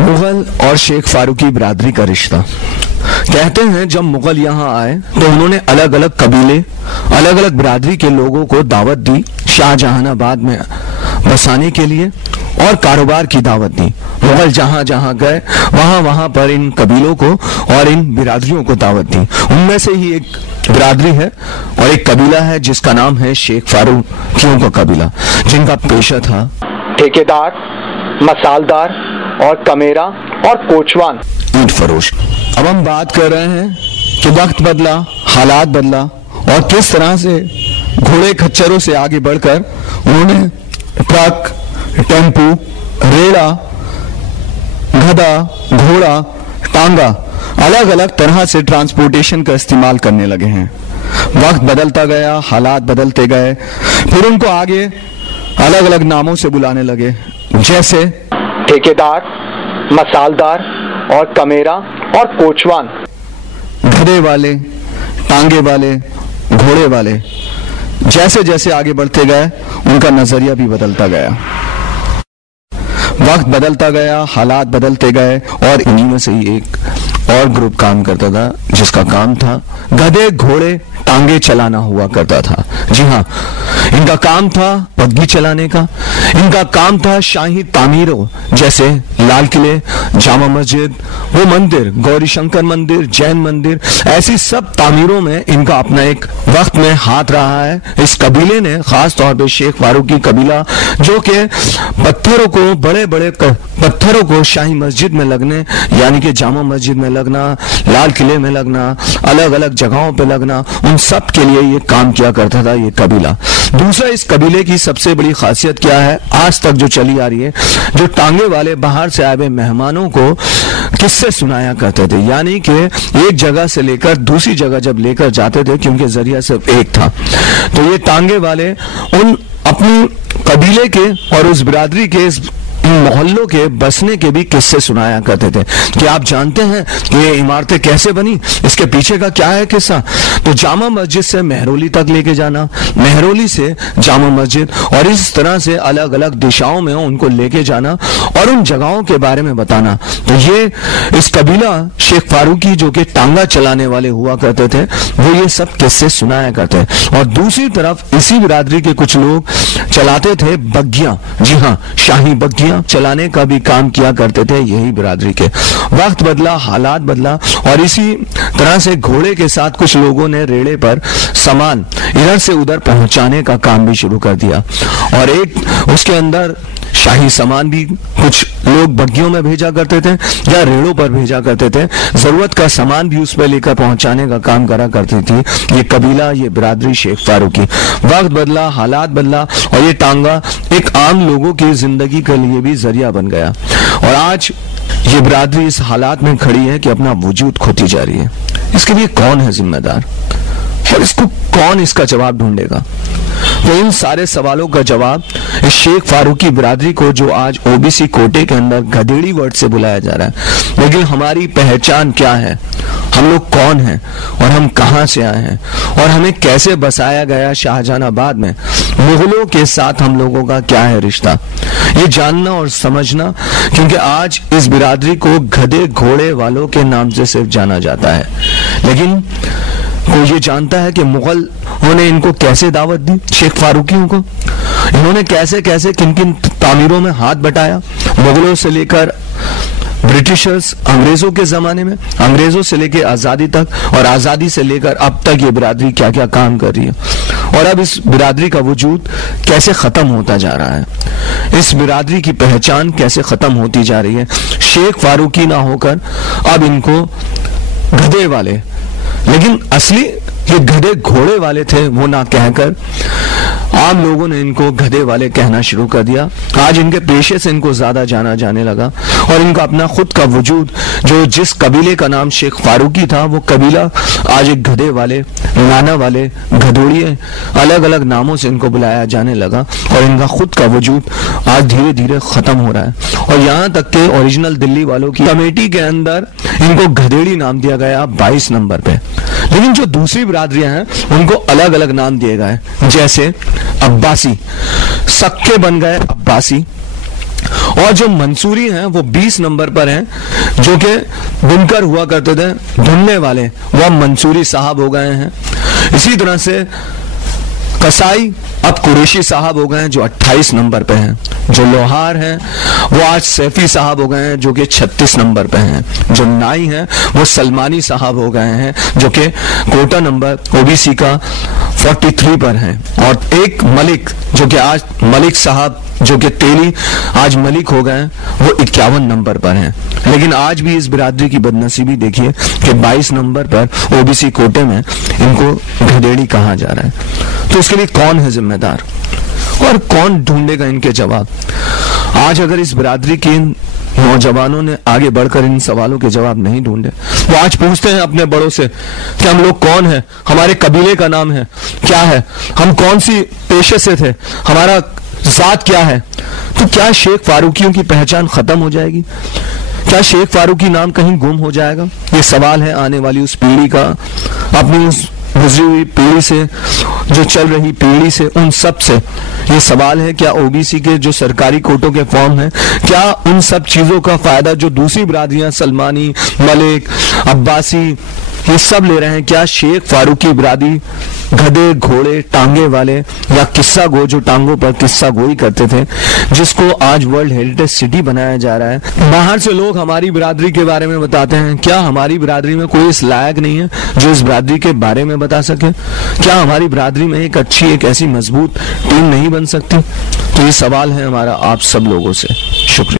मुगल और शेख फारूकी बिरादरी का रिश्ता। कहते हैं जब मुगल यहाँ आए तो उन्होंने अलग अलग कबीले, अलग अलग बिरादरी के लोगों को दावत दी शाहजहानाबाद में बसाने के लिए और कारोबार की दावत दी। मुगल जहां जहां गए वहां वहां पर इन कबीलों को और इन बिरादरियों को दावत दी। उनमें से ही एक बिरादरी है और एक कबीला है जिसका नाम है शेख फारूकियों का कबीला, जिनका पेशा था ठेकेदार, मसालदार और कमेरा और कोचवान, ईंट फरोश। अब हम बात कर रहे हैं कि वक्त बदला, हालात बदला और किस तरह से घोड़े खच्चरों से आगे बढ़कर उन्होंने ट्रक, टेम्पू, रेड़ा, गधा, घोड़ा, टांगा अलग अलग तरह से ट्रांसपोर्टेशन का इस्तेमाल करने लगे हैं। वक्त बदलता गया, हालात बदलते गए, फिर उनको आगे अलग अलग नामों से बुलाने लगे, जैसे ठेकेदार, मसालदार और कमेरा और कोचवान। गधे वाले, टांगे वाले, घोड़े वाले। जैसे जैसे आगे बढ़ते गए उनका नजरिया भी बदलता गया। वक्त बदलता गया, हालात बदलते गए और इन्हीं में से ही एक और ग्रुप काम करता था जिसका काम था गधे, घोड़े, टांगे चलाना हुआ करता था। जी हाँ, इनका काम था बग्घी चलाने का। इनका काम था शाही तामीरों जैसे लाल किले, जामा मस्जिद, वो मंदिर, गौरी शंकर मंदिर, जैन मंदिर, ऐसी सब तामीरों में इनका अपना एक वक्त में हाथ रहा है। इस कबीले ने खास तौर पे शेख फारूकी कबीला, जो कि पत्थरों को, बड़े बड़े पत्थरों को शाही मस्जिद में लगने, यानी कि जामा मस्जिद में लगना, लाल किले में लगना, अलग अलग जगहों पे लगना, उन सब के लिए ये काम किया करता था ये कबीला। दूसरा, इस कबीले की सबसे बड़ी खासियत क्या है, आज तक जो चली आ रही है, जो टांगे वाले बाहर से आए हुए मेहमानों को किस्से सुनाया करते थे, यानी कि एक जगह से लेकर दूसरी जगह जब लेकर जाते थे, क्योंकि जरिया सिर्फ एक था, तो ये टांगे वाले उन अपनी कबीले के और उस बिरादरी के मोहल्लों के बसने के भी किस्से सुनाया करते थे कि आप जानते हैं कि ये इमारतें कैसे बनी, इसके पीछे का क्या है किस्सा। तो जामा मस्जिद से मेहरौली तक लेके जाना, मेहरौली से जामा मस्जिद, और इस तरह से अलग अलग दिशाओं में उनको लेके जाना और उन जगहों के बारे में बताना। तो ये इस कबीला शेख फारूकी जो कि टांगा चलाने वाले हुआ करते थे, वो ये सब किस्से सुनाया करते। और दूसरी तरफ इसी बिरादरी के कुछ लोग चलाते थे बग्घियां। जी हाँ, शाही बग्घियां चलाने का भी काम किया करते थे यही बिरादरी के। वक्त बदला, हालात बदला और इसी तरह से घोड़े के साथ कुछ लोगों ने रेड़े पर सामान इधर से उधर पहुंचाने का काम भी शुरू कर दिया, और एक उसके अंदर शाही सामान भी कुछ लोग बग्घियों में भेजा करते थे या रेड़ों पर भेजा करते थे। जरूरत का सामान भी उस पर लेकर पहुंचाने का काम करा करती थी ये कबीला, ये बिरादरी शेख फारूकी। वक्त बदला, हालात बदला और ये टांगा एक आम लोगों की जिंदगी के लिए भी जरिया बन गया, और आज ये बिरादरी इस हालात में खड़ी है कि अपना वजूद खोती जा रही है। इसके लिए कौन है जिम्मेदार और इसको कौन इसका जवाब ढूंढेगा? तो इन सारे सवालों का जवाब इस शेख फारूकी बिरादरी को, जो आज ओबीसी कोटे के अंदर गधेड़ी वर्ड से बुलाया जा रहा है, लेकिन हमारी पहचान क्या है, हम लोग कौन हैं और हम कहां से आए हैं और हमें कैसे बसाया गया शाहजहानाबाद में, मुगलों के साथ हम लोगों का क्या है रिश्ता, ये जानना और समझना। क्योंकि आज इस बिरादरी को गधे घोड़े वालों के नाम से सिर्फ जाना जाता है, लेकिन कोई ये जानता है कि मुगलों ने इनको कैसे दावत दी, शेख फारूकियों को इन्होंने कैसे कैसे किन किन तामीरों में हाथ बटाया, मुगलों से लेकर ब्रिटिशर्स, अंग्रेजों के जमाने में, अंग्रेजों से लेकर आजादी तक, और आजादी से लेकर अब तक ये बिरादरी क्या क्या काम कर रही है, और अब इस बिरादरी का वजूद कैसे खत्म होता जा रहा है, इस बिरादरी की पहचान कैसे खत्म होती जा रही है। शेख फारूकी ना होकर अब इनको गधे वाले, लेकिन असली ये गधे घोड़े वाले थे, वो ना कहकर आम लोगों ने इनको गधे वाले कहना शुरू कर दिया। आज इनके पेशे से इनको ज्यादा जाना जाने लगा और इनका अपना खुद का वजूद, जो जिस कबीले का नाम शेख फारूकी था, वो कबीला आज एक गधे वाले, नाना वाले, गधोड़िए, अलग अलग नामों से इनको बुलाया जाने लगा और इनका खुद का वजूद आज धीरे धीरे खत्म हो रहा है। और यहाँ तक के ओरिजिनल दिल्ली वालों की कमेटी के अंदर इनको गधेड़ी नाम दिया गया 22 नंबर पे, लेकिन जो दूसरी बिरादरियां हैं उनको अलग अलग नाम दिए गए, जैसे अब्बासी, सक्के बन गए अब्बासी, और जो मंसूरी हैं वो 20 नंबर पर हैं, जो कि बुनकर हुआ करते थे, ढूंढने वाले, वह मंसूरी साहब हो गए हैं। इसी तरह से कसाई अब कुरैशी साहब हो गए हैं जो 28 नंबर पे हैं। जो लोहार हैं वो आज सैफी साहब हो गए हैं जो कि 36 नंबर पे हैं। जो नाई हैं वो सलमानी साहब हो गए हैं जो कि कोटा नंबर ओबीसी का 43 पर हैं। और एक मलिक जो कि आज मलिक साहब जो कि तेली आज मलिक हो गए हैं, वो 51 नंबर पर हैं। लेकिन आज भी इस बिरादरी की बदनसीबी देखिए कि 22 नंबर पर ओबीसी कोटे में इनको गधेड़ी कहा जा रहा है। तो इसके लिए कौन है जिम्मेदार और कौन ढूंढेगा इनके जवाब? आज अगर इस बिरादरी के नौजवानों ने आगे बढ़कर इन सवालों के जवाब नहीं ढूंढे, वो आज पूछते हैं अपने बड़ों से कि हम लोग कौन हैं, हमारे कबीले का नाम है क्या है, हम कौन सी पेशे से थे, हमारा जात क्या है, तो क्या शेख फारूकियों की पहचान खत्म हो जाएगी? क्या शेख फारूकी नाम कहीं गुम हो जाएगा? ये सवाल है आने वाली उस पीढ़ी का, अपनी उस गुजरी हुई पीढ़ी से, जो चल रही पीढ़ी से, उन सब से ये सवाल है। क्या ओबीसी के जो सरकारी कोटों के फॉर्म हैं, क्या उन सब चीजों का फायदा जो दूसरी बिरादरियां सलमानी, मलिक, अब्बासी ये सब ले रहे हैं, क्या शेख फारूकी बिरादरी गधे घोड़े टांगे वाले या किस्सा गो जो टांगों पर किस्सा गोई करते थे, जिसको आज वर्ल्ड हेरिटेज सिटी बनाया जा रहा है, बाहर से लोग हमारी बिरादरी के बारे में बताते हैं, क्या हमारी बिरादरी में कोई इस लायक नहीं है जो इस बिरादरी के बारे में बता सके? क्या हमारी बिरादरी में एक अच्छी, एक ऐसी मजबूत टीम नहीं बन सकती? तो ये सवाल है हमारा आप सब लोगों से। शुक्रिया।